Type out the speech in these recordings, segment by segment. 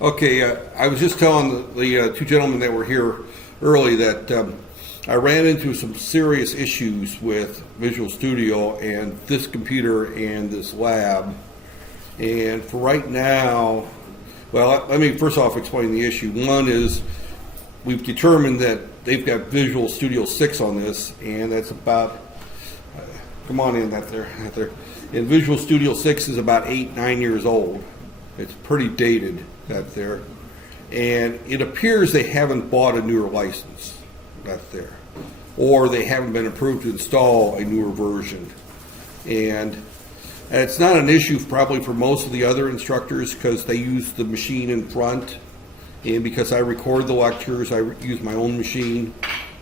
Okay, I was just telling the two gentlemen that were here early that I ran into some serious issues with Visual Studio and this computer and this lab. And for right now, well, let me first off explain the issue. One is we've determined that they've got Visual Studio 6 on this, and that's about, come on in, that there. And Visual Studio 6 is about 8-9 years old. It's pretty dated, that there. And it appears they haven't bought a newer license, that there. Or they haven't been approved to install a newer version. And it's not an issue probably for most of the other instructors because they use the machine in front. And because I record the lectures, I use my own machine.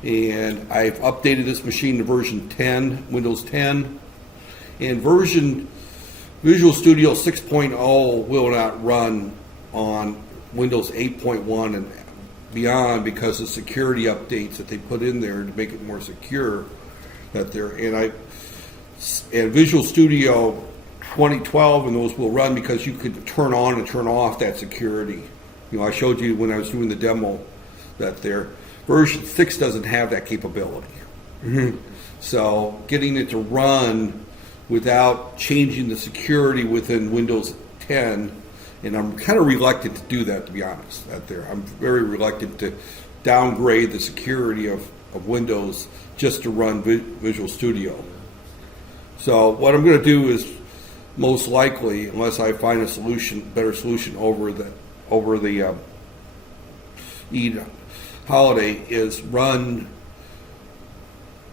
And I've updated this machine to version 10, Windows 10. And Visual Studio 6.0 will not run on Windows 8.1 and beyond because of security updates that they put in there to make it more secure. And Visual Studio 2012 and those will run because you could turn on and turn off that security. You know, I showed you when I was doing the demo that there. Version 6 doesn't have that capability. So getting it to run without changing the security within Windows 10, and I'm kind of reluctant to do that, to be honest. I'm very reluctant to downgrade the security of Windows just to run Visual Studio. So what I'm going to do is most likely, unless I find a better solution over the Eid holiday, is run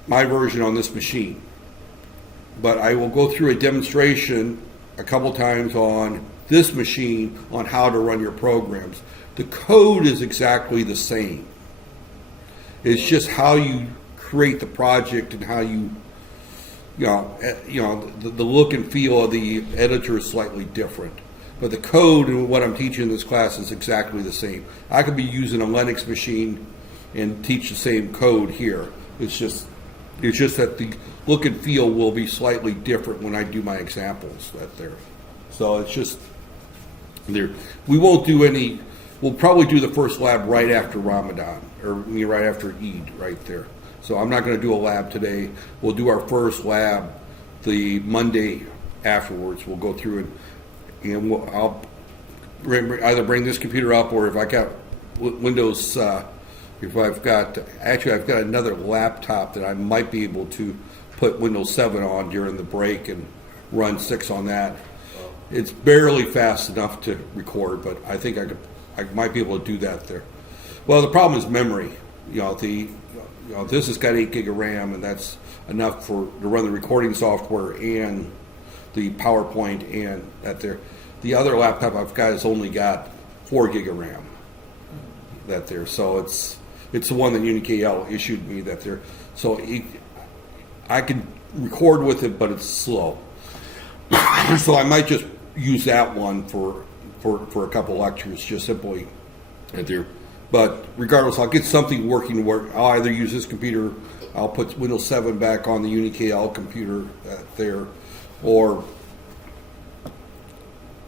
my version on this machine. But I will go through a demonstration a couple times on this machine on how to run your programs. The code is exactly the same. It's just how you create the project and how the look and feel of the editor is slightly different. But the code and what I'm teaching in this class is exactly the same. I could be using a Linux machine and teach the same code here. It's just that the look and feel will be slightly different when I do my examples there. So it's just there. We won't do any. We'll probably do the first lab right after Ramadan, or right after Eid, right there. So I'm not going to do a lab today. We'll do our first lab the Monday afterwards. We'll go through and I'll either bring this computer up, or if I got Windows. I've got another laptop that I might be able to put Windows 7 on during the break and run 6 on that. It's barely fast enough to record, but I think I might be able to do that there. Well, the problem is memory. This has got 8 gig of RAM, and that's enough to run the recording software and the PowerPoint and that there. The other laptop I've got has only got 4 gig of RAM. That there, so it's the one that UniKL issued me that there. So I can record with it, but it's slow. So I might just use that one for a couple lectures, just simply there. But regardless, I'll get something working where I'll either use this computer, I'll put Windows 7 back on the UniKL computer there, or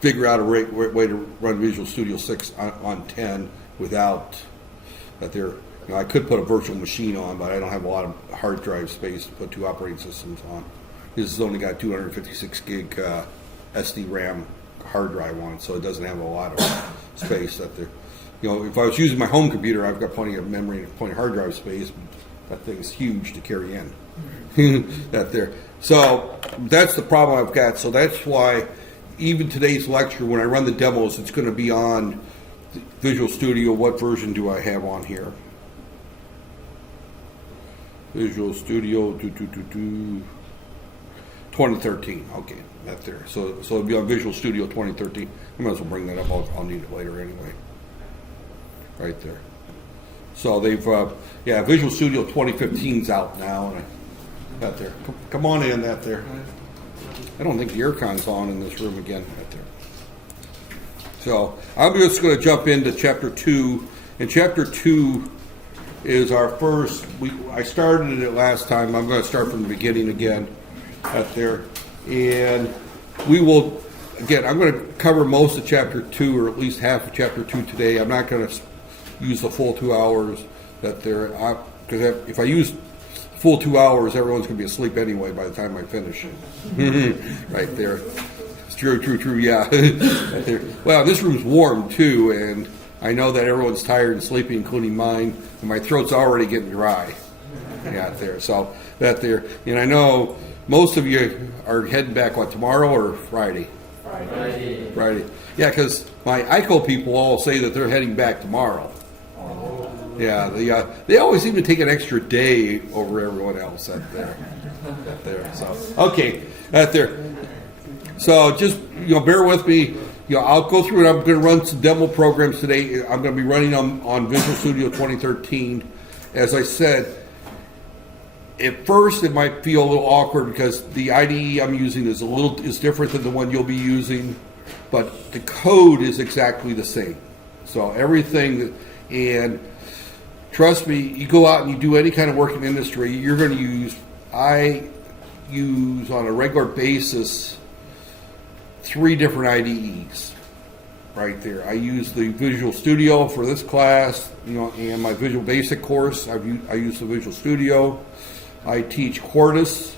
figure out a way to run Visual Studio 6 on 10 without that there. I could put a virtual machine on, but I don't have a lot of hard drive space to put 2 operating systems on. This has only got 256 gig SD RAM hard drive on it, so it doesn't have a lot of space that there. If I was using my home computer, I've got plenty of memory and plenty of hard drive space. That thing's huge to carry in. That there. So that's the problem I've got. So that's why even today's lecture, when I run the demos, it's going to be on Visual Studio. What version do I have on here? Visual Studio 2013. Okay, that there. So it'll be on Visual Studio 2013. I might as well bring that up. I'll need it later anyway. Right there. So they've, Visual Studio 2015's out now. And that there. Come on in, that there. I don't think the aircon's on in this room again. Right there. So I'm just going to jump into Chapter 2. And Chapter 2 is our first. I started it last time. I'm going to start from the beginning again. Right there. And we will again, I'm going to cover most of Chapter 2, or at least half of Chapter 2 today. I'm not going to use the full 2 hours that there, because if I use full 2 hours, everyone's going to be asleep anyway by the time I finish it. Right there. It's true, yeah. Well, this room's warm too, and I know that everyone's tired and sleepy, including mine, and my throat's already getting dry. Yeah, there. So that there, and I know most of you are heading back, what, tomorrow or Friday? Friday. Yeah, because my ICO people all say that they're heading back tomorrow. Yeah, they always seem to take an extra day over everyone else out there. So okay, out there. So just bear with me. I'll go through it. I'm going to run some demo programs today. I'm going to be running on Visual Studio 2013. As I said, at first it might feel a little awkward because the IDE I'm using is different than the one you'll be using, but the code is exactly the same. So everything, and trust me, you go out and you do any kind of work in industry, you're going to use, I use on a regular basis 3 different IDEs right there. I use the Visual Studio for this class, and my Visual Basic course, I use the Visual Studio. I teach Quartus,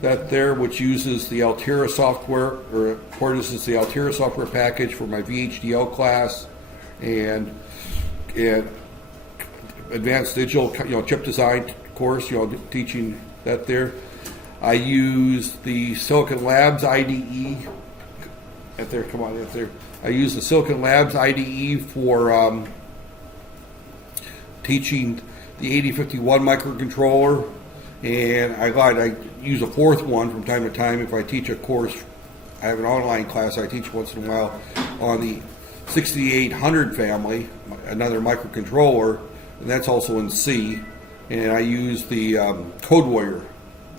which uses the Altera software, or Quartus is the Altera software package for my VHDL class, and advanced digital, chip design course, teaching that there. I use the Silicon Labs IDE. I use the Silicon Labs IDE for teaching the 8051 microcontroller, and I use a 4th one from time to time if I teach a course. I have an online class I teach once in a while on the 6800 family, another microcontroller, and that's also in C, and I use the CodeWarrior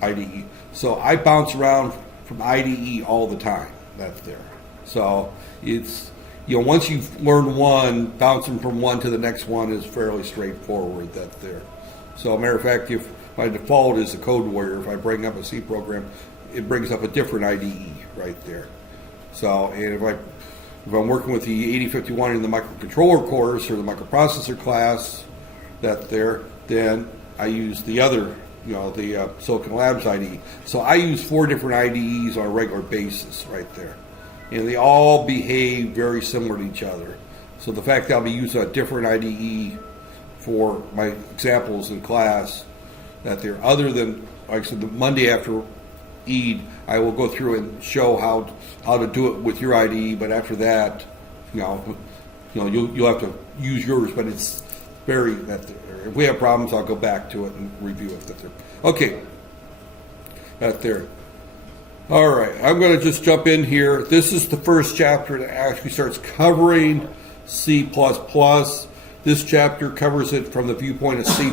IDE. So I bounce around from IDE all the time. That's there. So it's, once you've learned one, bouncing from one to the next one is fairly straightforward. That's there. So, matter of fact, if by default is a CodeWarrior, if I bring up a C program, it brings up a different IDE right there. So, and if I'm working with the 8051 in the microcontroller course or the microprocessor class, then I use the other, the Silicon Labs IDE. So I use 4 different IDEs on a regular basis right there. And they all behave very similar to each other. So the fact that I'll be using a different IDE for my examples in class, other than, like I said, the Monday after Eid, I will go through and show how to do it with your IDE, but after that, you'll have to use yours, but it's very, if we have problems, I'll go back to it and review it. Okay, there. All right, I'm going to just jump in here. This is the first chapter that actually starts covering C++. This chapter covers it from the viewpoint of C++.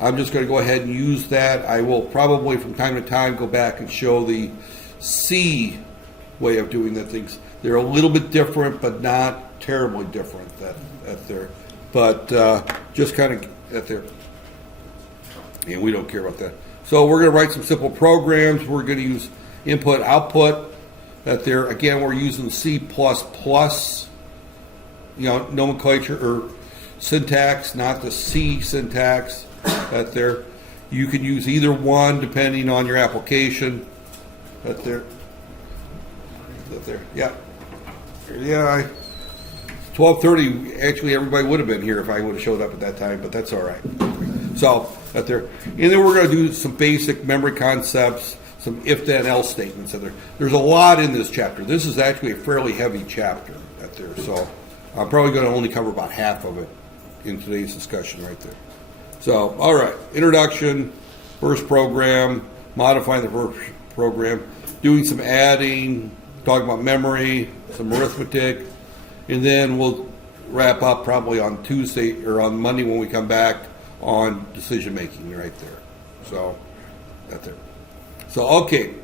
I'm just going to go ahead and use that. I will probably from time to time go back and show the C way of doing the things. They're a little bit different, but not terribly different at there. But just kind of at there. And we don't care about that. So we're going to write some simple programs. We're going to use input, output. There again, we're using C++, nomenclature or syntax, not the C syntax. There, you can use either one depending on your application. There. Yeah. 12:30. Actually, everybody would have been here if I would have showed up at that time, but that's all right. So there, and then we're going to do some basic memory concepts, some if-then-else statements. There's a lot in this chapter. This is actually a fairly heavy chapter. There, so I'm probably going to only cover about half of it in today's discussion right there. So, all right, introduction, first program, modifying the first program, doing some adding, talking about memory, some arithmetic, and then we'll wrap up probably on Tuesday or on Monday when we come back on decision making right there. So, there. So, okay.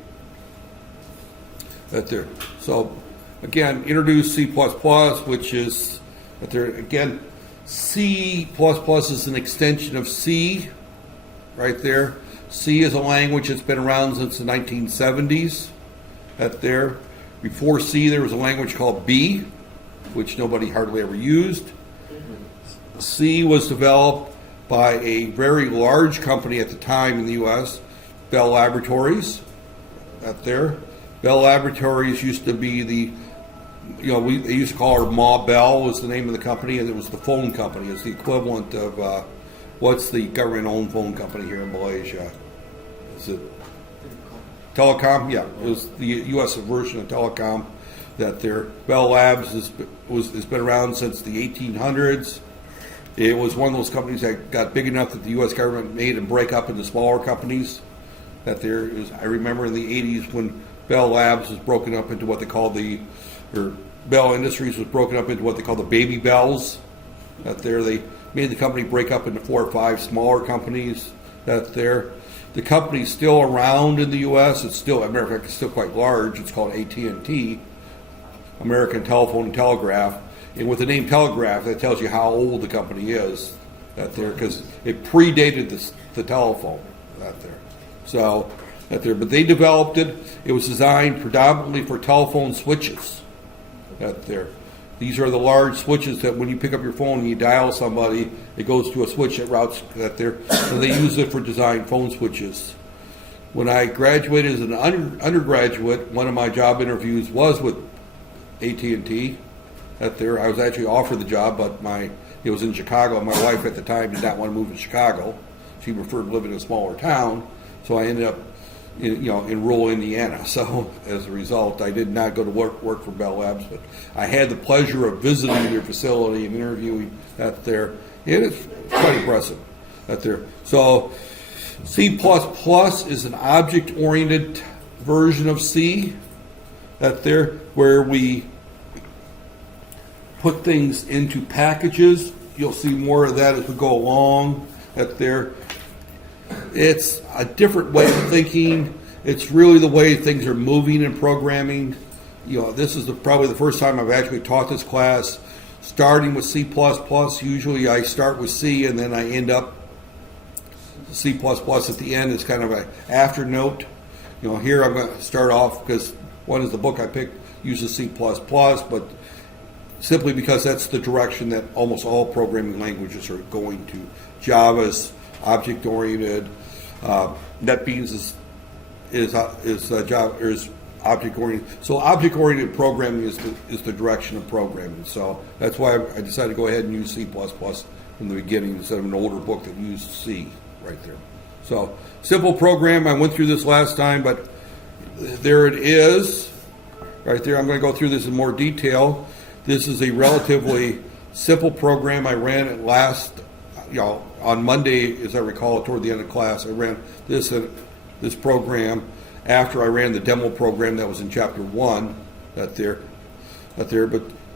There. So, again, introduce C++, which is, there again, C++ is an extension of C, right there. C is a language that's been around since the 1970s. There. Before C, there was a language called B, which nobody hardly ever used. C was developed by a very large company at the time in the U.S., Bell Laboratories, up there. Bell Laboratories used to be they used to call her Ma Bell was the name of the company, and it was the phone company. It's the equivalent of, what's the government-owned phone company here in Malaysia? Is it Telecom? Yeah, it was the U.S. version of Telecom. That there, Bell Labs has been around since the 1800s. It was one of those companies that got big enough that the U.S. government made them break up into smaller companies. That there is, I remember in the 80s when Bell Labs was broken up into what they called Bell Industries was broken up into what they called the baby bells. That there, they made the company break up into 4 or 5 smaller companies. That there, the company's still around in the U.S. It's still, as a matter of fact, it's still quite large. It's called AT&T, American Telephone and Telegraph. And with the name Telegraph, that tells you how old the company is. That there, because it predated the telephone. That there. So, that there, but they developed it. It was designed predominantly for telephone switches. That there. These are the large switches that when you pick up your phone and you dial somebody, it goes to a switch that routes that there. So they use it for design phone switches. When I graduated as an undergraduate, one of my job interviews was with AT&T. That there, I was actually offered the job, but it was in Chicago. My wife at the time did not want to move to Chicago. She preferred living in a smaller town. So I ended up, in rural Indiana. So as a result, I did not go to work for Bell Labs, but I had the pleasure of visiting your facility and interviewing that there. It is quite impressive. That there. So C++ is an object-oriented version of C. That there, where we put things into packages. You'll see more of that as we go along. That there. It's a different way of thinking. It's really the way things are moving in programming. This is probably the first time I've actually taught this class, starting with C++. Usually I start with C and then I end up C++ at the end as kind of an after note. Here I'm going to start off because one is the book I picked uses C++, but simply because that's the direction that almost all programming languages are going to. Java's object-oriented. NetBeans is object-oriented. So object-oriented programming is the direction of programming. So that's why I decided to go ahead and use C++ from the beginning instead of an older book that used C right there. So simple program. I went through this last time, but there it is right there. I'm going to go through this in more detail. This is a relatively simple program. I ran it on Monday, as I recall, toward the end of class. I ran this program after I ran the demo program that was in chapter 1. But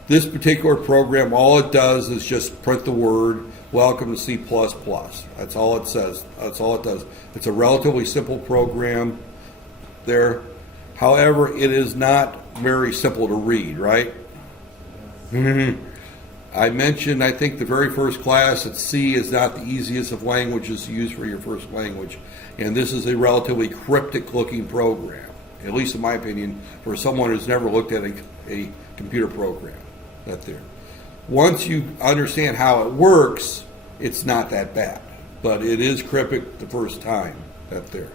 this particular program, all it does is just print the word "Welcome to C++." That's all it says. That's all it does. It's a relatively simple program there. However, it is not very simple to read, right? I mentioned, I think, the very first class that C is not the easiest of languages to use for your first language. And this is a relatively cryptic-looking program, at least in my opinion, for someone who's never looked at a computer program. That there. Once you understand how it works, it's not that bad. But it is cryptic the first time. That there.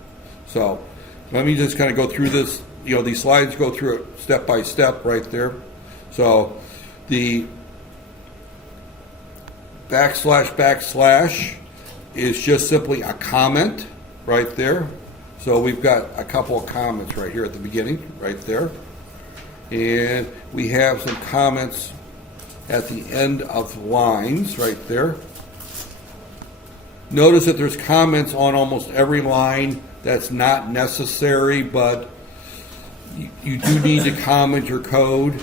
So let me just kind of go through this. These slides go through it step by step right there. So the / is just simply a comment right there. So we've got a couple of comments right here at the beginning, right there. And we have some comments at the end of the lines right there. Notice that there's comments on almost every line. That's not necessary, but you do need to comment your code.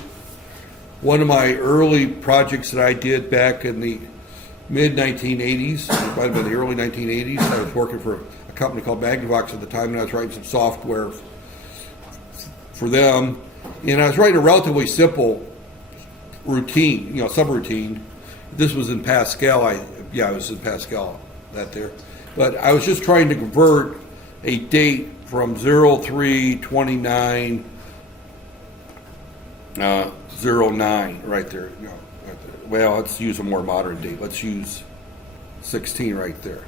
One of my early projects that I did back in the mid-1980s, it might have been the early 1980s, I was working for a company called Magnavox at the time, and I was writing some software for them. And I was writing a relatively simple routine, subroutine. This was in Pascal. It was in Pascal, that there. But I was just trying to convert a date from 03/29 09 right there. You know, right there. Well, let's use a more modern date. Let's use 16 right there.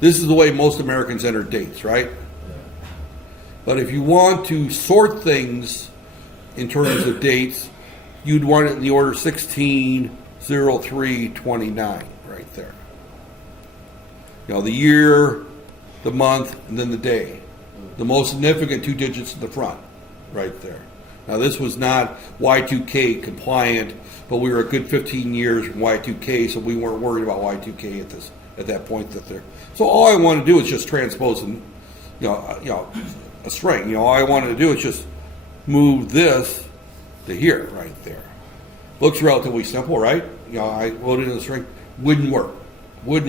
This is the way most Americans enter dates, right? But if you want to sort things in terms of dates, you'd want it in the order 160329 right there. You know, the year, the month, and then the day. The most significant 2 digits in the front right there. Now, this was not Y2K compliant, but we were a good 15 years from Y2K, so we weren't worried about Y2K at that point. So all I want to do is just transpose, a string. You know, all I wanted to do is just move this to here, right there. Looks relatively simple, right? You know, I loaded in the string, wouldn't work, would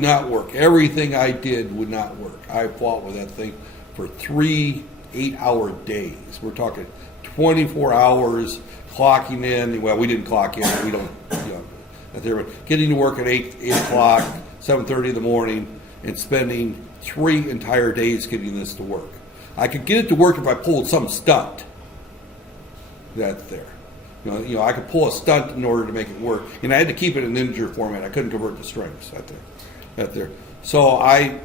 not work. Everything I did would not work. I fought with that thing for 3 8-hour days. We're talking 24 hours clocking in. Well, we didn't clock in. We don't, getting to work at 8 o'clock, 7:30 in the morning, and spending 3 entire days getting this to work. I could get it to work if I pulled some stunt. That's there. You know, I could pull a stunt in order to make it work, and I had to keep it in integer format. I couldn't convert to strings. That there. So I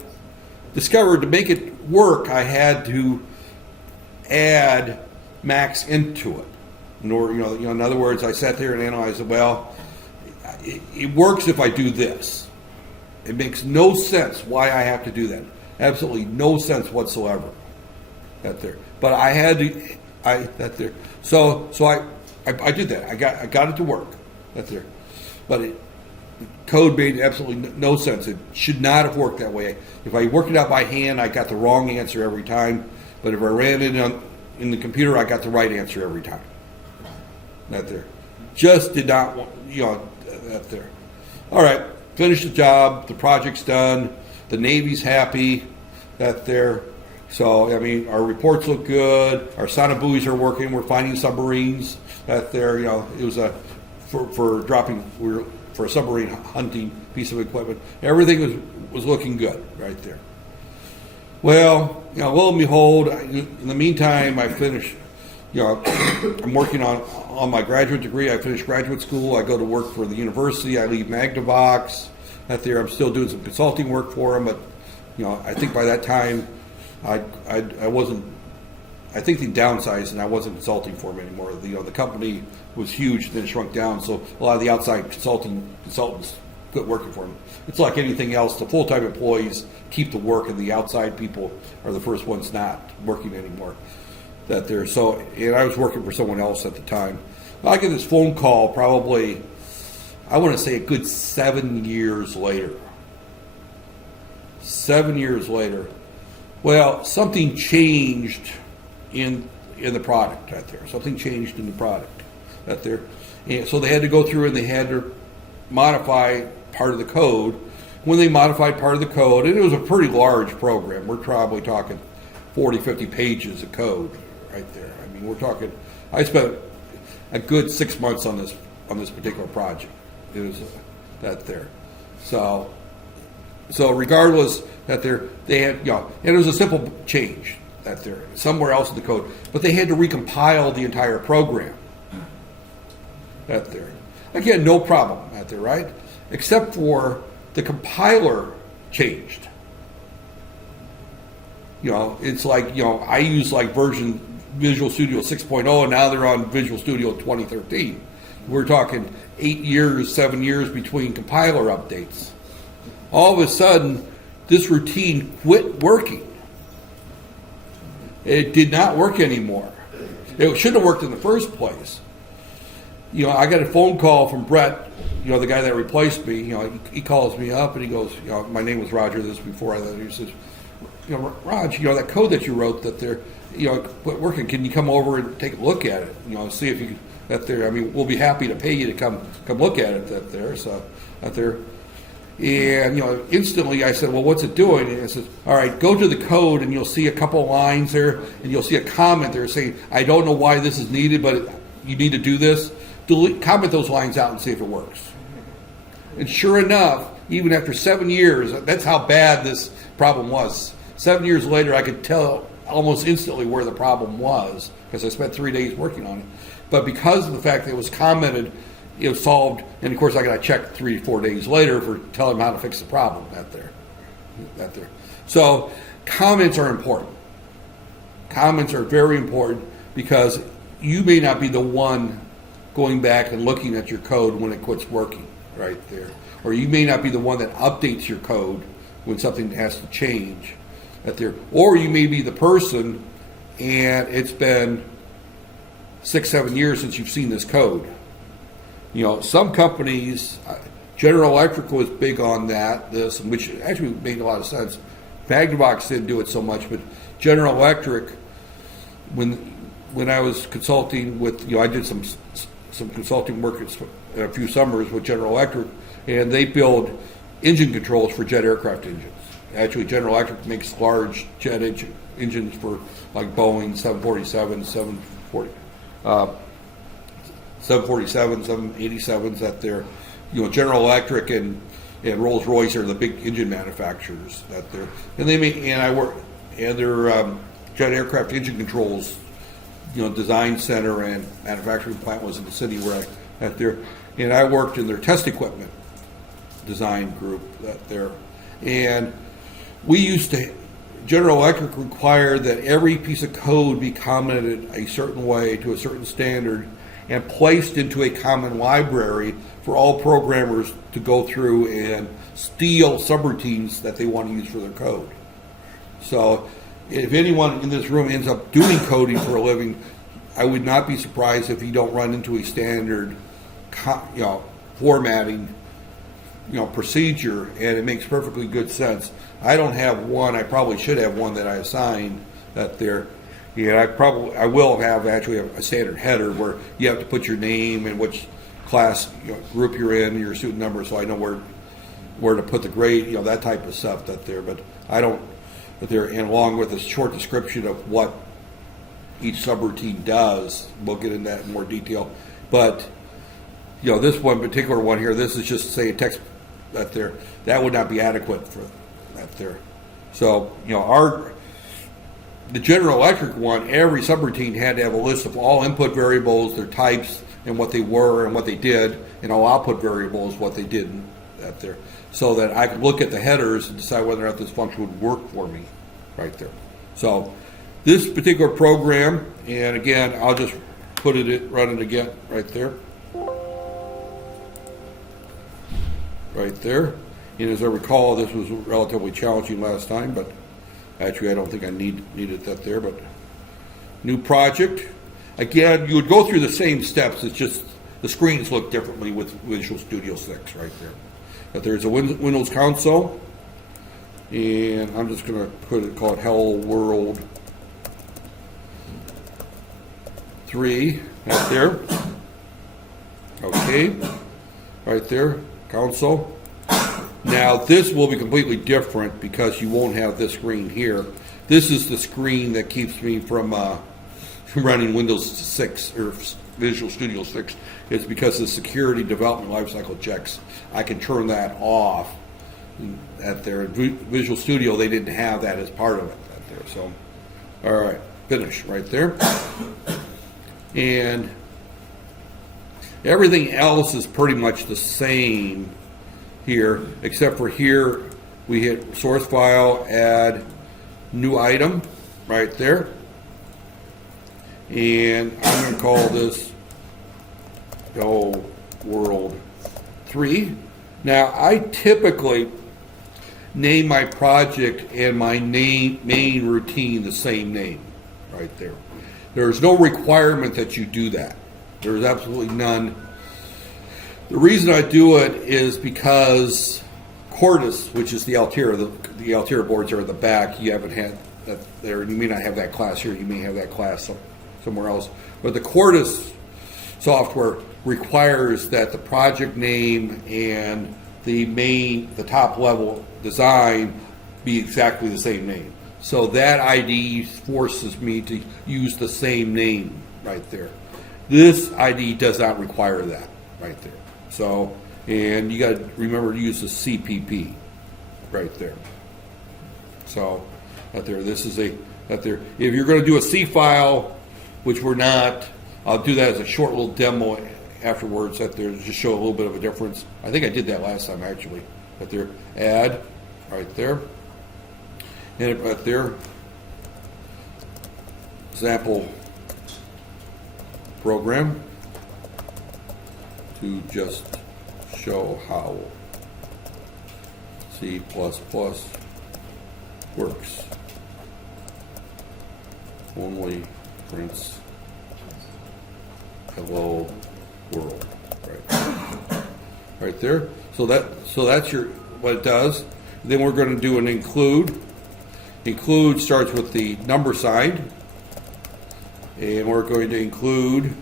discovered to make it work, I had to add max into it. In other words, I sat there and analyzed it. Well, it works if I do this. It makes no sense why I have to do that. Absolutely no sense whatsoever. That there. But I had to. That there. So I did that. I got it to work. That there. But the code made absolutely no sense. It should not have worked that way. If I worked it out by hand, I got the wrong answer every time. But if I ran it in the computer, I got the right answer every time. That there. Just did not want, that there. All right, finished the job. The project's done. The Navy's happy. That there. So, I mean, our reports look good. Our sonobuoys are working. We're finding submarines. That there, it was for a submarine hunting piece of equipment. Everything was looking good right there. Well, lo and behold, in the meantime, I finished, I'm working on my graduate degree. I finished graduate school. I go to work for the university. I leave Magnavox. Out there, I'm still doing some consulting work for them, but, I think by that time, I wasn't, I think they downsized and I wasn't consulting for them anymore. The company was huge and then shrunk down, so a lot of the outside consultants quit working for them. It's like anything else. The full-time employees keep the work, and the outside people are the first ones not working anymore. And I was working for someone else at the time. I get this phone call probably, I want to say a good 7 years later. 7 years later. Well, something changed in the product out there. Something changed in the product out there. And so they had to go through and they had to modify part of the code. When they modified part of the code, and it was a pretty large program. We're probably talking 40, 50 pages of code right there. I mean, we're talking, I spent a good 6 months on this particular project. It was that there. So regardless that they had, and it was a simple change that there somewhere else in the code, but they had to recompile the entire program. That there. Again, no problem out there, right? Except for the compiler changed. It's like, I use like version Visual Studio 6.0, and now they're on Visual Studio 2013. We're talking 8 years, 7 years between compiler updates. All of a sudden, this routine quit working. It did not work anymore. It shouldn't have worked in the first place. I got a phone call from Brett, the guy that replaced me. He calls me up and he goes, my name was Roger, this was before I left. He says, Raj, that code that you wrote that they're, quit working, can you come over and take a look at it? See if you can, that there, I mean, we'll be happy to pay you to come look at it that there. So, that there. And, instantly I said, well, what's it doing? And it says, all right, go to the code and you'll see a couple of lines there and you'll see a comment there saying, I don't know why this is needed, but you need to do this. Comment those lines out and see if it works. And sure enough, even after 7 years, that's how bad this problem was. 7 years later, I could tell almost instantly where the problem was because I spent 3 days working on it. But because of the fact that it was commented, it was solved, and of course I got to check 3 or 4 days later for telling them how to fix the problem. That there. So comments are important. Comments are very important because you may not be the one going back and looking at your code when it quits working right there. Or you may not be the one that updates your code when something has to change right there. Or you may be the person and it's been 6-7 years since you've seen this code. You know, some companies, General Electric was big on that, which actually made a lot of sense. Magnavox didn't do it so much, but General Electric, when I was consulting with, I did some consulting work in a few summers with General Electric, and they build engine controls for jet aircraft engines. Actually, General Electric makes large jet engines for like Boeing 747, 787s that they're, General Electric and Rolls-Royce are the big engine manufacturers that they're, and they make, and I work, and their jet aircraft engine controls, design center and manufacturing plant was in the city where and I worked in their test equipment design group that there, and we used to, General Electric required that every piece of code be commented a certain way to a certain standard and placed into a common library for all programmers to go through and steal subroutines that they want to use for their code. So if anyone in this room ends up doing coding for a living, I would not be surprised if you don't run into a standard formatting procedure, and it makes perfectly good sense. I don't have one. I probably should have one that I assign that there. Yeah, I will have actually a standard header where you have to put your name and which class group you're in, your student number, so I know where to put the grade, that type of stuff that there. But I don't. But there, and along with a short description of what each subroutine does, we'll get into that in more detail. But this one particular one here, this is just say a text that there. That would not be adequate for that there. So the General Electric one, every subroutine had to have a list of all input variables, their types, and what they were and what they did, and all output variables, what they did that there, so that I could look at the headers and decide whether or not this function would work for me right there. So this particular program, and again, I'll just run it again right there. Right there. And as I recall, this was relatively challenging last time, but actually I don't think I needed that there. But new project. Again, you would go through the same steps. It's just the screens look differently with Visual Studio 6 right there. But there's a Windows console, and I'm just going to call it Hello World 3 right there. Okay, right there, console. Now this will be completely different because you won't have this screen here. This is the screen that keeps me from running Windows 6 or Visual Studio 6. It's because the security development lifecycle checks. I can turn that off at there. Visual Studio, they didn't have that as part of it at there. So, all right, finish right there. And everything else is pretty much the same here, except for here we hit source file, add new item right there. And I'm going to call this Hello World 3. Now, I typically name my project and my main routine the same name right there. There's no requirement that you do that. There's absolutely none. The reason I do it is because Cordis, which is the Altair, the Altair boards are at the back. You haven't had that there. You may not have that class here. You may have that class somewhere else. But the Cordis software requires that the project name and the top level design be exactly the same name. So that ID forces me to use the same name right there. This ID does not require that right there. So, and you got to remember to use the CPP right there. So, right there, this is that there. If you're going to do a C file, which we're not, I'll do that as a short little demo afterwards that there just show a little bit of a difference. I think I did that last time actually. Right there, add, right there, and right there, example program to just show how C++ works. Only prints hello world, right there. So that's your what it does. Then we're going to do an include. Include starts with the number sign, and we're going to include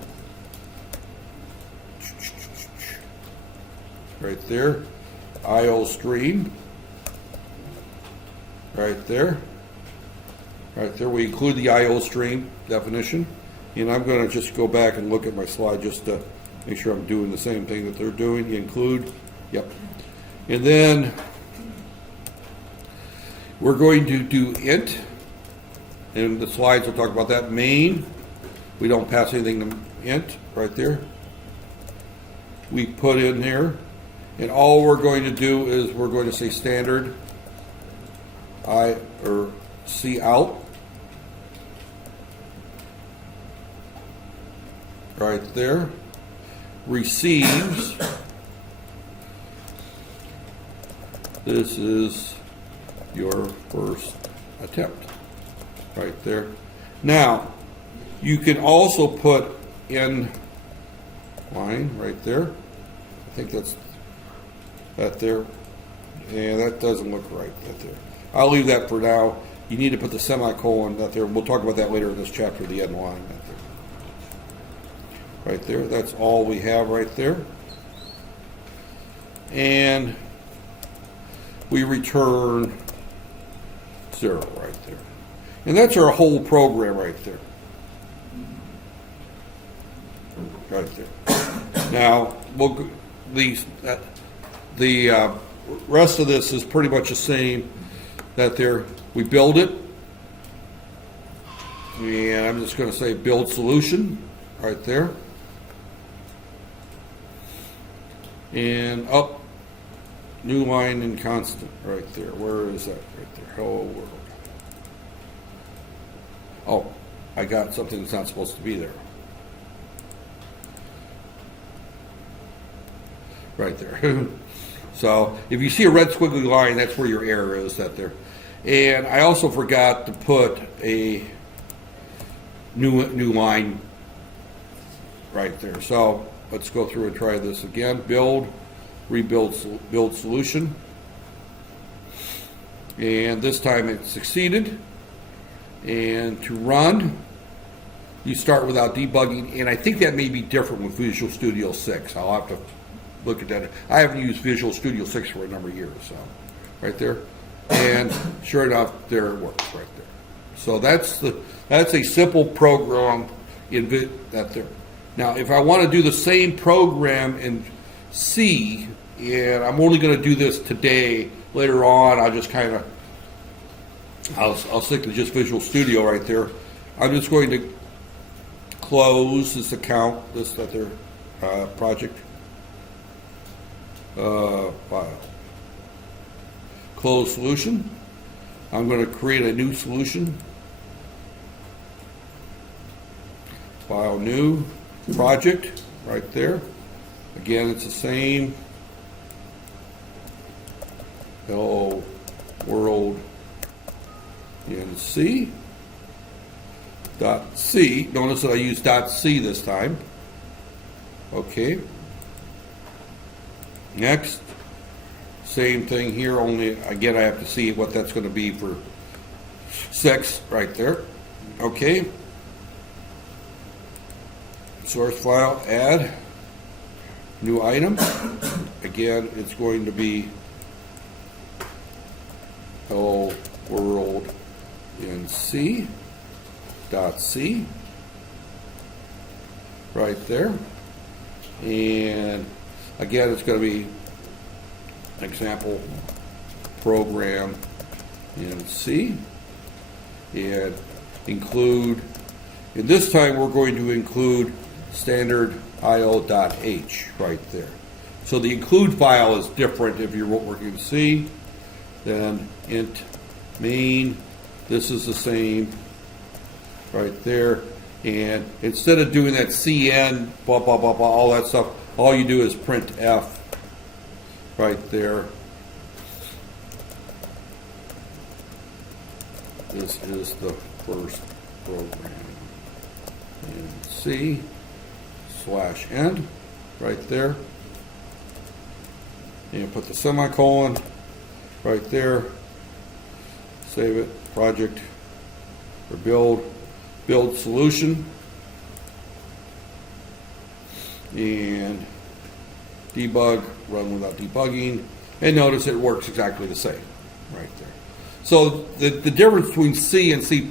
right there IO stream. Right there. Right there, we include the IO stream definition, and I'm going to just go back and look at my slide just to make sure I'm doing the same thing that they're doing. Include, yep. And then we're going to do int, and the slides will talk about that. Main, we don't pass anything to int, right there. We put in there, and all we're going to do is we're going to say standard C out. Right there, receives, this is your first attempt, right there. Now, you can also put in line right there. I think that's that there, and that doesn't look right, that there. I'll leave that for now. You need to put the semicolon that there. We'll talk about that later in this chapter, the end line, that there. Right there, that's all we have right there. And we return 0 right there. And that's our whole program right there. Right there. Now, the rest of this is pretty much the same. That there, we build it. And I'm just going to say build solution right there. And up, new line and constant right there. Where is that? Right there. Hello world. Oh, I got something that's not supposed to be there. Right there. So if you see a red squiggly line, that's where your error is, that there. And I also forgot to put a new line right there. So let's go through and try this again. Build, rebuild, build solution. And this time it succeeded. And to run, you start without debugging. And I think that may be different with Visual Studio 6. I'll have to look at that. I haven't used Visual Studio 6 for a number of years. So right there. And sure enough, there it works right there. So that's a simple program in that there. Now, if I want to do the same program in C, and I'm only going to do this today, later on I'll just kind of, I'll stick to just Visual Studio right there. I'm just going to close this account, this other project file. Close solution. I'm going to create a new solution. File new. Project right there. Again, it's the same. Hello world in C. .c. Notice that I use .c this time. Okay. Next. Same thing here, only again I have to see what that's going to be for 6 right there. Okay. Source file, add, new item. Again, it's going to be hello world in C. .c. Right there. And again, it's going to be example program in C, and include, and this time we're going to include standard io.h right there. So the include file is different if you're working with C. Then int main, this is the same right there. And instead of doing that cn, blah, blah, blah, blah, all that stuff, all you do is print f right there. This is the first program. And C / end right there. And put the semicolon right there. Save it. Project or build solution. And debug, run without debugging. And notice it works exactly the same right there. So the difference between C and C++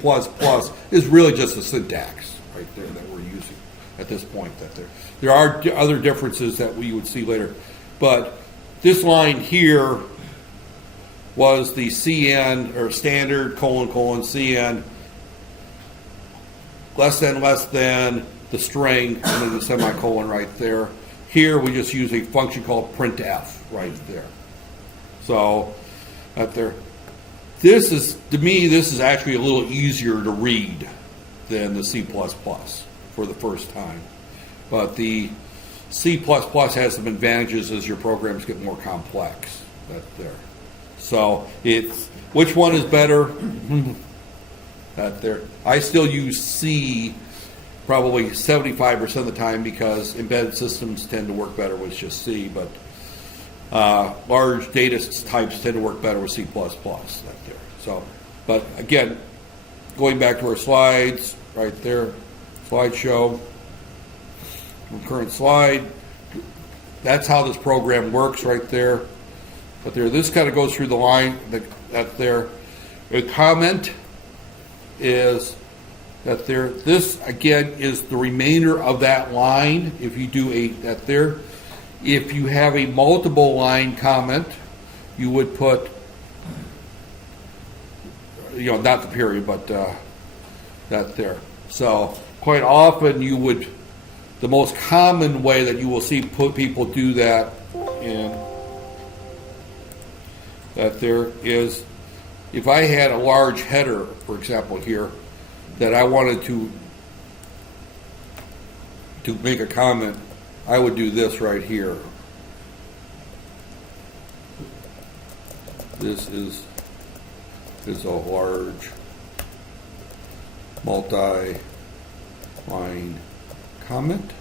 is really just the syntax right there that we're using at this point. That there are other differences that we would see later. But this line here was the CN, or standard, : CN, less than, the string, and then the semicolon right there. Here we just use a function called printf right there. So, right there. This is, to me, this is actually a little easier to read than the C++ for the first time. But the C++ has some advantages as your programs get more complex. That there. So it's, which one is better? That there. I still use C probably 75% of the time because embedded systems tend to work better with just C, but large data types tend to work better with C++. That there. So, but again, going back to our slides right there, slideshow. Current slide. That's how this program works right there. But there, this kind of goes through the line that there. A comment is that there. This again is the remainder of that line. If you do that there, if you have a multiple line comment, you would put, not the period, but that there. So quite often you would. The most common way that you will see people do that in that there is, if I had a large header, for example, here, that I wanted to make a comment, I would do this right here. This is a large multi-line comment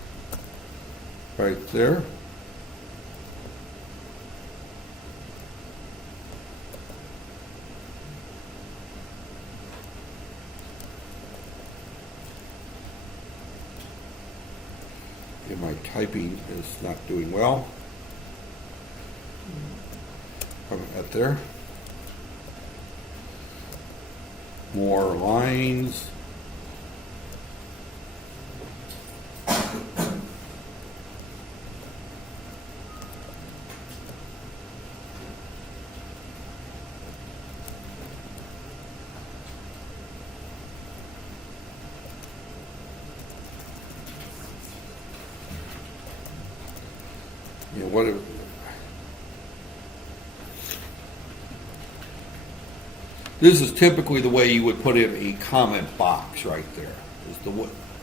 right there. And my typing is not doing well. Right there. More lines. This is typically the way you would put in a comment box right there.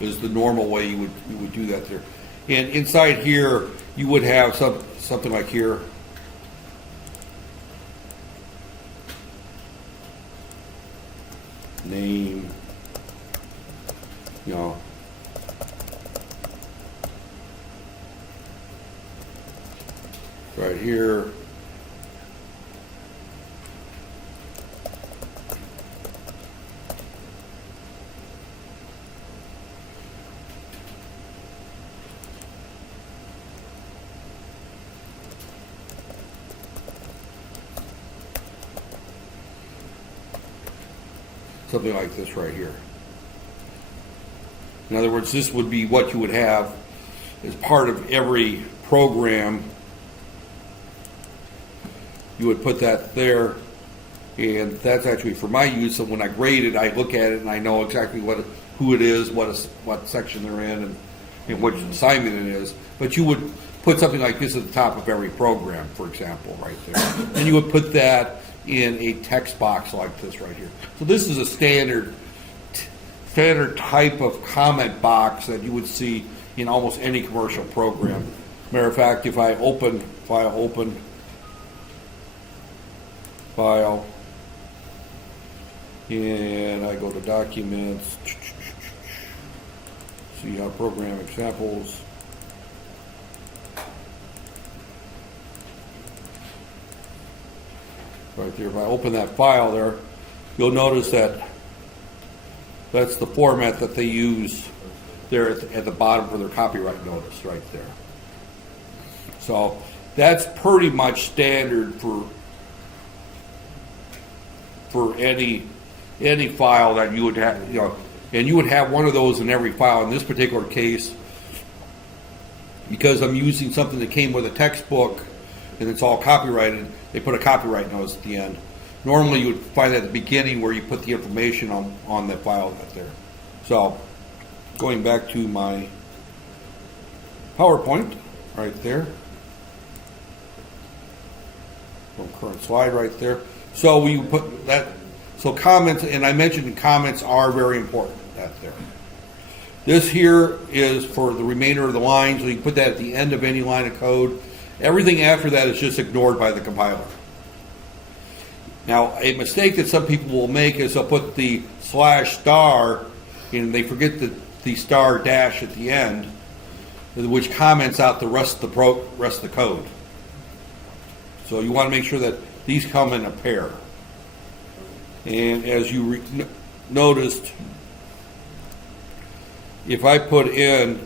Is the normal way you would do that there. And inside here you would have something like here. Name, right here. Something like this right here. In other words, this would be what you would have as part of every program. You would put that there, and that's actually for my use. So when I grade it, I look at it and I know exactly who it is, what section they're in, in which assignment it is, but you would put something like this at the top of every program, for example, right there. And you would put that in a text box like this right here. So this is a standard type of comment box that you would see in almost any commercial program. Matter of fact, if I open file, and I go to documents, see how program examples, right there, if I open that file there, you'll notice that that's the format that they use there at the bottom for their copyright notice right there. So that's pretty much standard for any file that you would have, and you would have one of those in every file. In this particular case, because I'm using something that came with a textbook and it's all copyrighted, they put a copyright notice at the end. Normally you would find that at the beginning where you put the information on that file right there. So going back to my PowerPoint right there, current slide right there. So we put that, so comments, and I mentioned comments are very important right there. This here is for the remainder of the line, so you can put that at the end of any line of code. Everything after that is just ignored by the compiler. Now, a mistake that some people will make is they'll put the /* and they forget the star dash at the end, which comments out the rest of the code. So you want to make sure that these come in a pair. And as you noticed, if I put in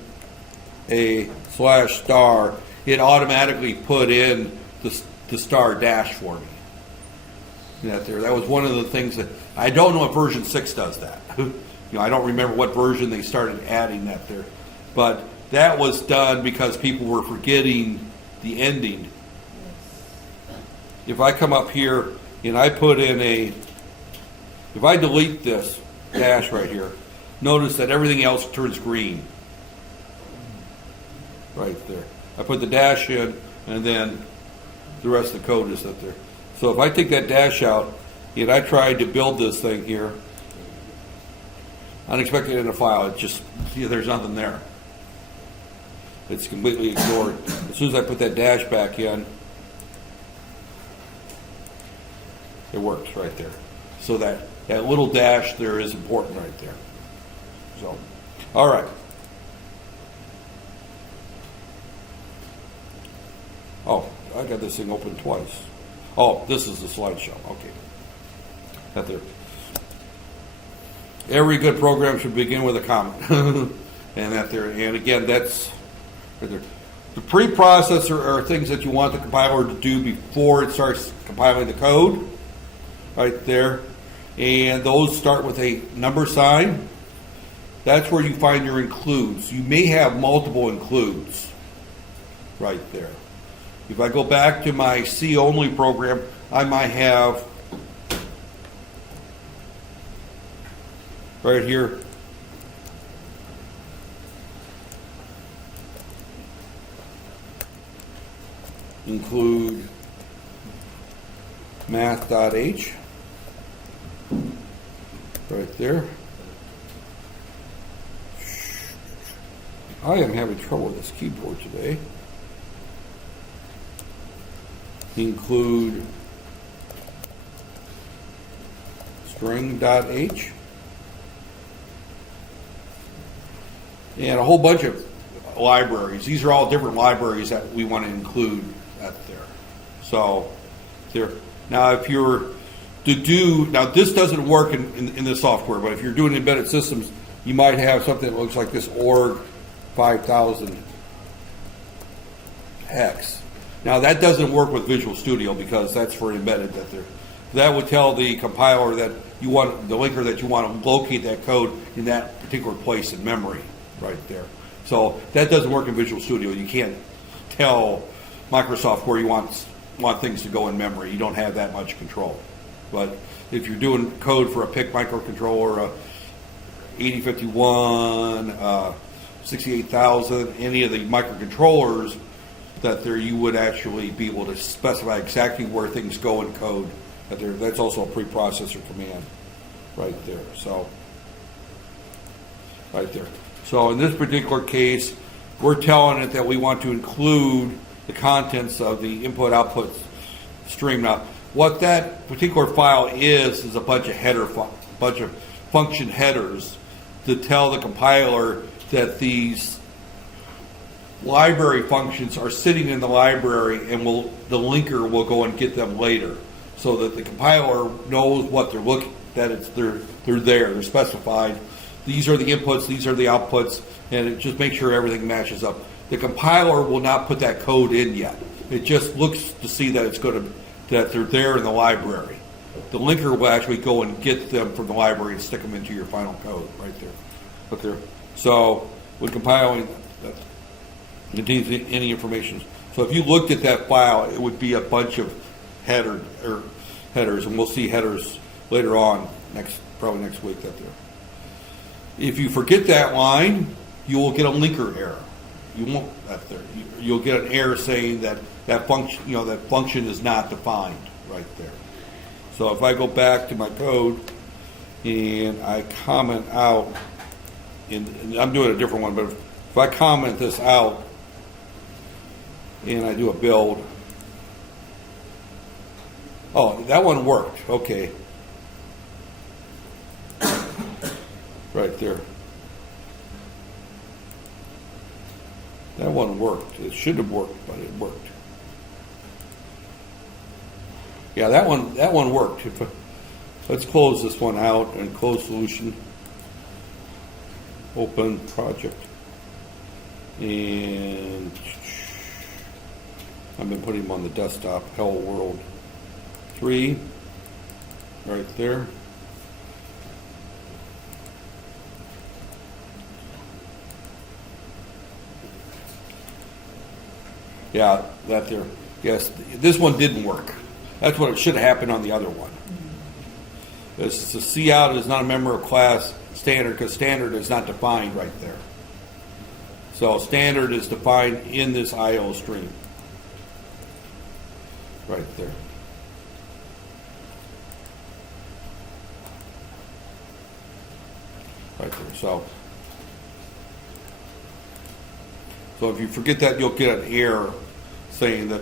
a /*, it automatically put in the star dash for me. That was one of the things that, I don't know if version 6 does that. I don't remember what version they started adding that there. But that was done because people were forgetting the ending. If I come up here and I put in if I delete this dash right here, notice that everything else turns green. Right there. I put the dash in, and then the rest of the code is up there. So if I take that dash out, and I tried to build this thing here, unexpected in a file, it just, there's nothing there. It's completely ignored. As soon as I put that dash back in, it works right there. So that little dash there is important right there. So, all right. Oh, I got this thing open twice. Oh, this is the slideshow. Okay. That there. Every good program should begin with a comment. And that there. And again, that's right there. The preprocessor are things that you want the compiler to do before it starts compiling the code. Right there. And those start with a number sign. That's where you find your includes. You may have multiple includes right there. If I go back to my C-only program, I might have right here include math.h right there. I am having trouble with this keyboard today. Include string.h and a whole bunch of libraries. These are all different libraries that we want to include at there. So there. Now if you're to do, now this doesn't work in the software, but if you're doing embedded systems, you might have something that looks like this org 5000 hex. Now that doesn't work with Visual Studio because that's for embedded. That would tell the compiler that you want the linker that you want to locate that code in that particular place in memory, right there. So that doesn't work in Visual Studio. You can't tell Microsoft where you want things to go in memory. You don't have that much control. But if you're doing code for a PIC microcontroller, a 8051, 68,000, any of the microcontrollers, that there you would actually be able to specify exactly where things go in code. That's also a preprocessor command right there. So, right there. So in this particular case, we're telling it that we want to include the contents of the input-output stream. Now, what that particular file is a bunch of function headers to tell the compiler that these library functions are sitting in the library, and the linker will go and get them later, so that the compiler knows what they're looking, that they're there, they're specified. These are the inputs, these are the outputs, and it just makes sure everything matches up. The compiler will not put that code in yet. It just looks to see that that they're there in the library. The linker will actually go and get them from the library and stick them into your final code right there. But there. So when compiling, that contains any information. So if you looked at that file, it would be a bunch of headers, and we'll see headers later on probably next week. That there. If you forget that line, you will get a linker error. You won't that there. You'll get an error saying that function, that function is not defined right there. So if I go back to my code and I comment out, and I'm doing a different one, but if I comment this out and I do a build, oh, that one worked. Okay. Right there. That one worked. It should have worked, but it worked. Yeah, that one worked. Let's close this one out and close solution. Open project. And I've been putting them on the desktop. Hello World 3. Right there. Yeah, that there. Yes, this one didn't work. That's what it should have happened on the other one. This the C out is not a member of class standard, because standard is not defined right there. So standard is defined in this IO stream. Right there. Right there. So if you forget that, you'll get an error saying that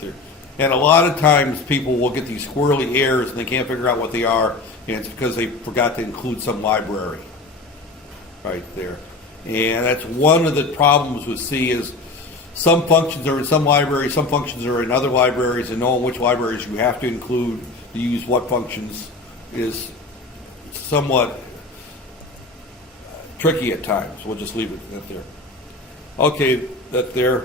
there. And a lot of times people will get these squirrely errors and they can't figure out what they are, and it's because they forgot to include some library right there. And that's one of the problems with C is some functions are in some libraries, some functions are in other libraries, and knowing which libraries you have to include to use what functions is somewhat tricky at times. We'll just leave it there. Okay, that there.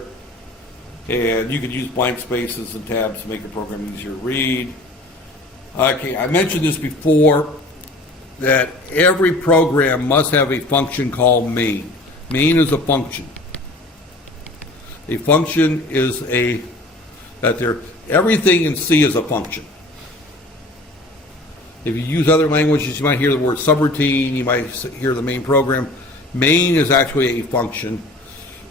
And you could use blank spaces and tabs to make your program easier to read. Okay, I mentioned this before, that every program must have a function called main. Main is a function. A function is everything in C is a function. If you use other languages, you might hear the word subroutine, you might hear the main program. Main is actually a function.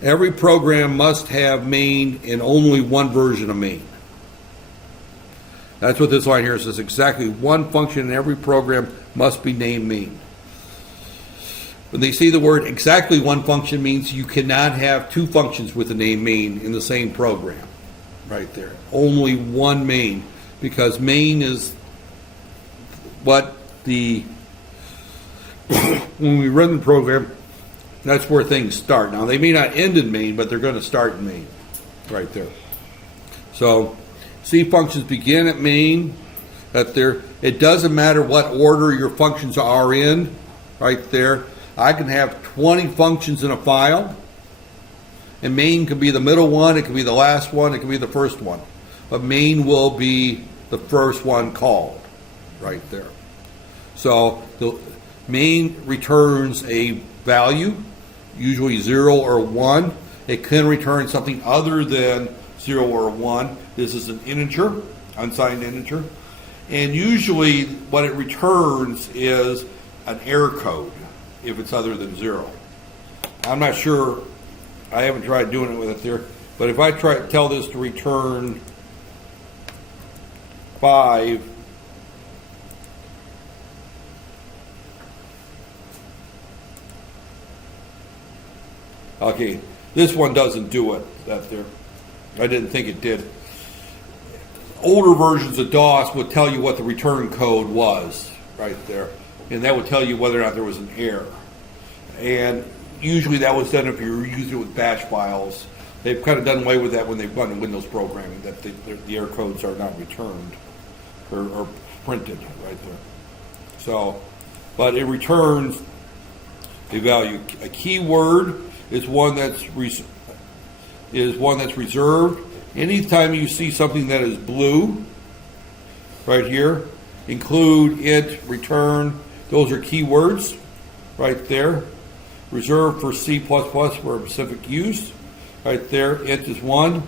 Every program must have main in only one version of main. That's what this line here says. Exactly one function in every program must be named main. When they say the word exactly one function, means you cannot have two functions with the name main in the same program. Right there. Only one main. Because main is what when we run the program, that's where things start. Now, they may not end in main, but they're going to start in main. Right there. So, C functions begin at main. It doesn't matter what order your functions are in. Right there. I can have 20 functions in a file. And main can be the middle one. It can be the last one. It can be the first one. But main will be the first one called. Right there. So, the main returns a value, usually 0 or 1. It can return something other than 0 or 1. This is an integer, unsigned integer. And usually what it returns is an error code if it's other than 0. I'm not sure, I haven't tried doing it with it there, but if I tell this to return 5, okay, this one doesn't do it, that there. I didn't think it did. Older versions of DOS would tell you what the return code was right there, and that would tell you whether or not there was an error. And usually that was done if you were using it with bash files. They've kind of done away with that when they've done Windows programming, that the error codes are not returned or printed right there. So, but it returns a value. A keyword is one that's reserved. Anytime you see something that is blue, right here, include, int, return, those are keywords right there. Reserved for C++ for specific use, right there. Int is 1,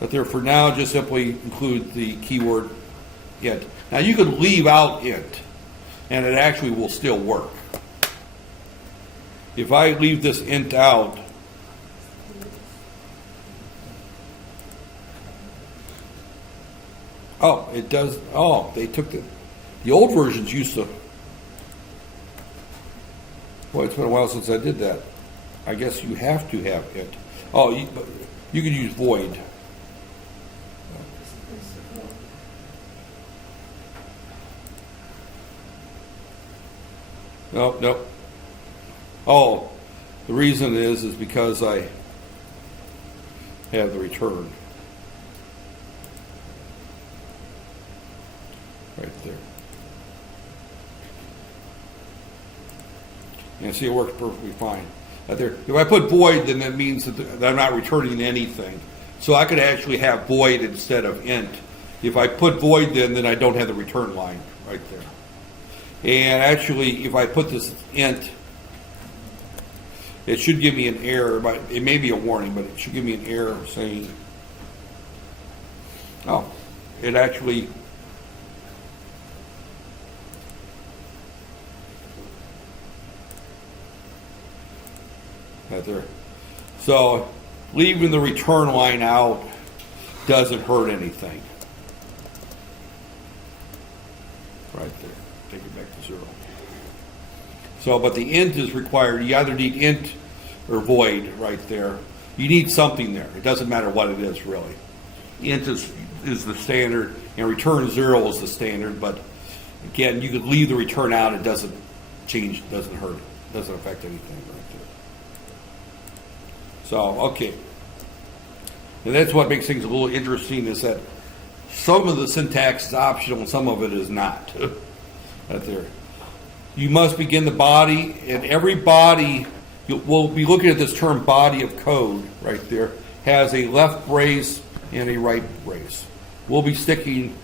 but there for now just simply include the keyword int. Now you could leave out int, and it actually will still work. If I leave this int out, oh, it does. Oh, they took the old versions used to. Boy, it's been a while since I did that. I guess you have to have it. Oh, you could use void. Nope, nope. Oh, the reason is because I have the return. Right there. And see, it works perfectly fine. There. If I put void, then that means that I'm not returning anything. So I could actually have void instead of int. If I put void, then I don't have the return line right there. And actually, if I put this int, it should give me an error. But it may be a warning, but it should give me an error saying, oh, it actually. Right there. So leaving the return line out doesn't hurt anything. Right there. Take it back to 0. So, but the int is required. You either need int or void right there. You need something there. It doesn't matter what it is really. Int is the standard, and return 0 is the standard. But again, you could leave the return out. It doesn't change. Doesn't hurt. It doesn't affect anything right there. So, okay. And that's what makes things a little interesting is that some of the syntax is optional and some of it is not. Right there. You must begin the body, and every body, we'll be looking at this term body of code right there, has a left brace and a right brace. We'll be sticking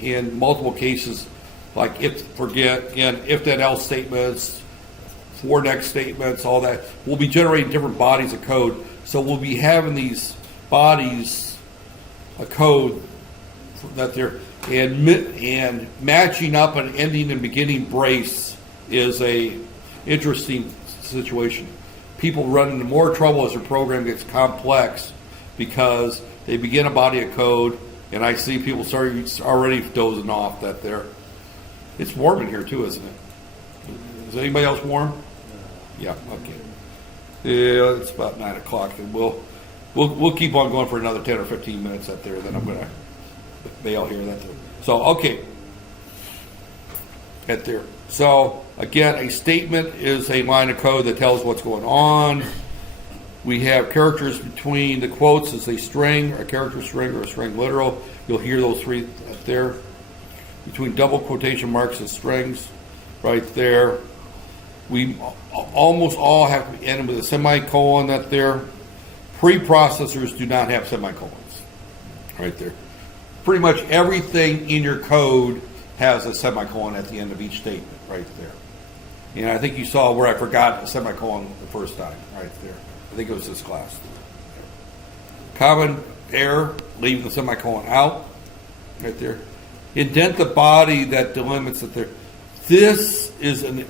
in multiple cases like if, forget, and if then else statements, for next statements, all that. We'll be generating different bodies of code. So we'll be having these bodies of code that they're and matching up an ending and beginning brace is a interesting situation. People run into more trouble as their program gets complex because they begin a body of code, and I see people already dozing off that they're. It's warm in here too, isn't it? Is anybody else warm? Yeah. Okay. Yeah, it's about 9 o'clock, and we'll keep on going for another 10 or 15 minutes up there. Then I'm going to bail here. So okay, at there. So again, a statement is a line of code that tells what's going on. We have characters between the quotes as a string, a character string, or a string literal. You'll hear those three up there. Between double quotation marks and strings, right there. We almost all have to end with a semicolon up there. Preprocessors do not have semicolons, right there. Pretty much everything in your code has a semicolon at the end of each statement, right there. And I think you saw where I forgot a semicolon the first time, right there. I think it was this class. Common error, leave the semicolon out, right there. Indent the body that delimits it there. This is an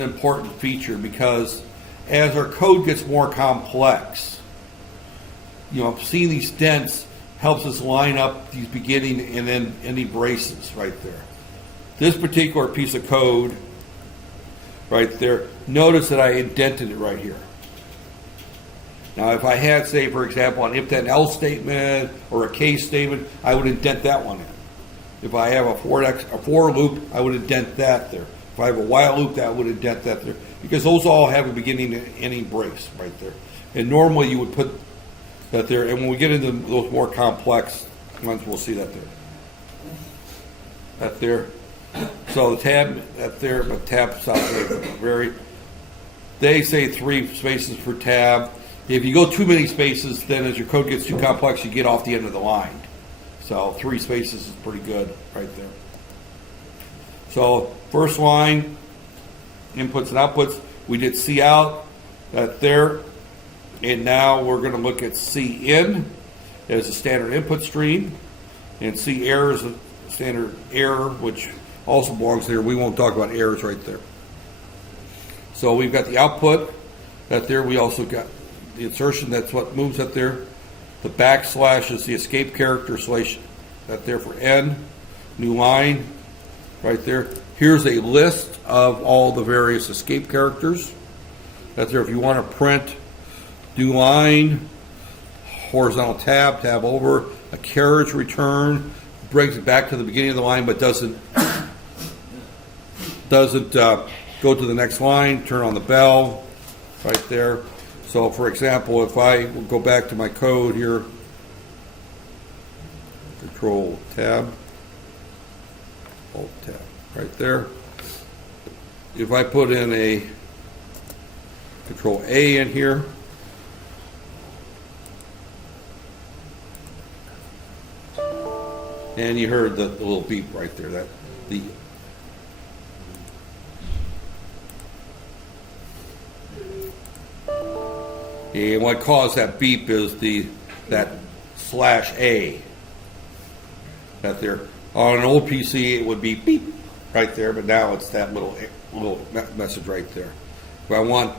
important feature because as our code gets more complex, seeing these dents helps us line up these beginning and then ending braces right there. This particular piece of code right there, notice that I indented it right here. Now, if I had, say, for example, an if then else statement or a case statement, I would indent that one in. If I have a for loop, I would indent that there. If I have a while loop, that would indent that there. Because those all have a beginning and ending brace right there. And normally you would put that there, and when we get into those more complex ones, we'll see that there. That there. So the tab, that there, but tab stops there. They say 3 spaces per tab. If you go too many spaces, then as your code gets too complex, you get off the end of the line. So 3 spaces is pretty good right there. So first line, inputs and outputs, we did C out, that there, and now we're going to look at C in as a standard input stream, and C error is a standard error, which also belongs there. We won't talk about errors right there. So we've got the output, that there, we also got the insertion, that's what moves up there. The backslash is the escape character slash, that there for N. New line, right there. Here's a list of all the various escape characters. That's there if you want to print new line, horizontal tab, tab over, a carriage return, brings it back to the beginning of the line but doesn't go to the next line, turn on the bell, right there. So, for example, if I go back to my code here, Control Tab, Alt Tab, right there. If I put in a Control A in here, and you heard the little beep right there. That the and what caused that beep is that /A. That there on an old PC it would be beep right there, but now it's that little message right there. If I want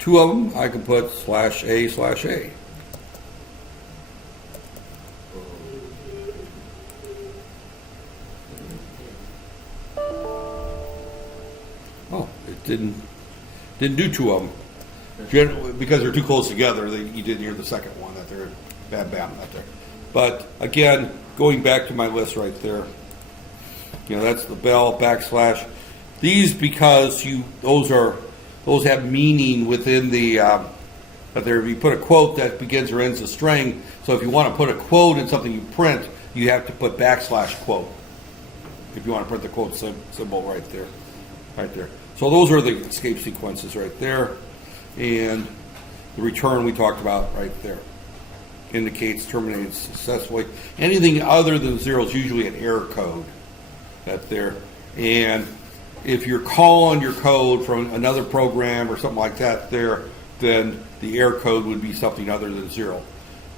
2 of them, I can put /A/A. Oh, it didn't do 2 of them. Because they're too close together, you didn't hear the second one that they're bam, that there. But again, going back to my list right there, that's the bell backslash. These because those have meaning within the that there. If you put a quote that begins or ends a string, so if you want to put a quote in something you print, you have to put backslash quote. If you want to print the quote symbol right there, right there. So those are the escape sequences right there. And the return we talked about right there indicates terminated successfully. Anything other than 0 is usually an error code that there. And if you're calling your code from another program or something like that there, then the error code would be something other than 0.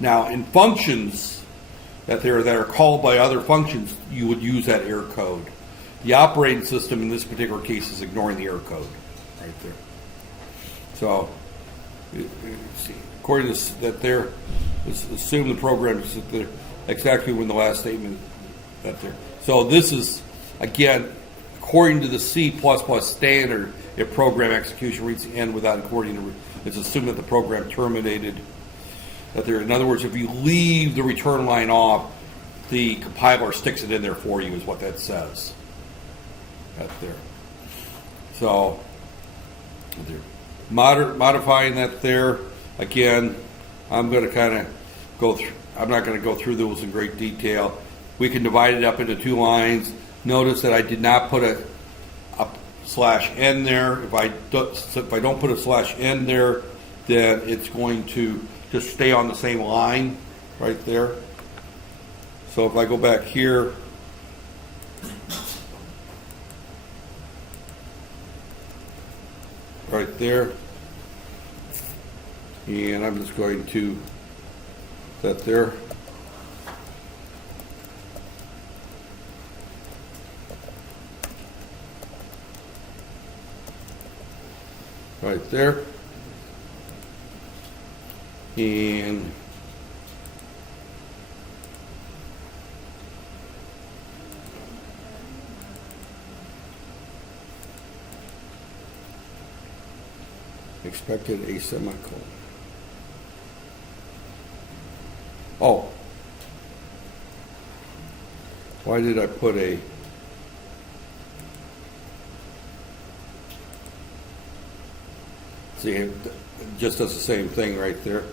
Now in functions that are called by other functions, you would use that error code. The operating system in this particular case is ignoring the error code right there. So, according to that there, assume the program is there exactly when the last statement that there. So this is, again, according to the C++ standard, if program execution reads the end without according to, it's assumed that the program terminated. That there. In other words, if you leave the return line off, the compiler sticks it in there for you, is what that says. That there. So, there. Modifying that there, again, I'm going to kind of go through, I'm not going to go through those in great detail. We can divide it up into 2 lines. Notice that I did not put a /n there. If I don't put a /n there, then it's going to just stay on the same line right there. So if I go back here, right there, and I'm just going to set there. Right there. And expected a semicolon. Oh, why did I put a see, it just does the same thing right there.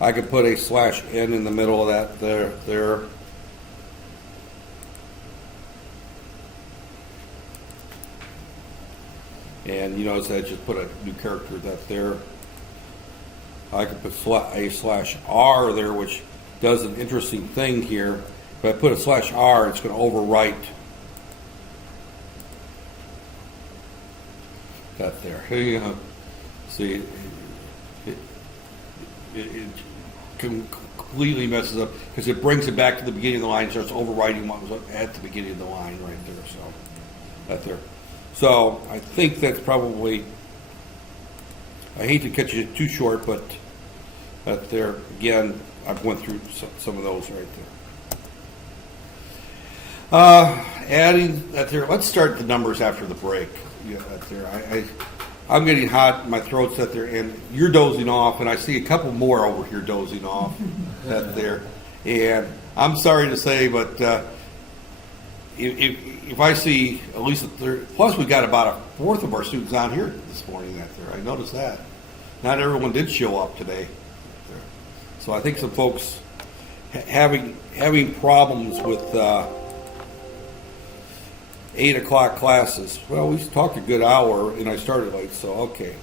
I could put a /n in the middle of that there. And you notice I just put a new character that there. I could put a/r there, which does an interesting thing here. If I put a /r, it's going to overwrite that there. You know, see, it completely messes up because it brings it back to the beginning of the line and starts overwriting what was at the beginning of the line right there. So that there. So I think that's probably, I hate to cut you too short, but that there, again, I've went through some of those right there. Adding that there, let's start the numbers after the break. Yeah, that there. I'm getting hot, my throat's that there, and you're dozing off, and I see a couple more over here dozing off that there. And I'm sorry to say, but if I see at least a third, plus we got about a fourth of our students out here this morning that there. I noticed that. Not everyone did show up today. So I think some folks having problems with 8 o'clock classes. Well, we talked a good hour, and I started late, so okay.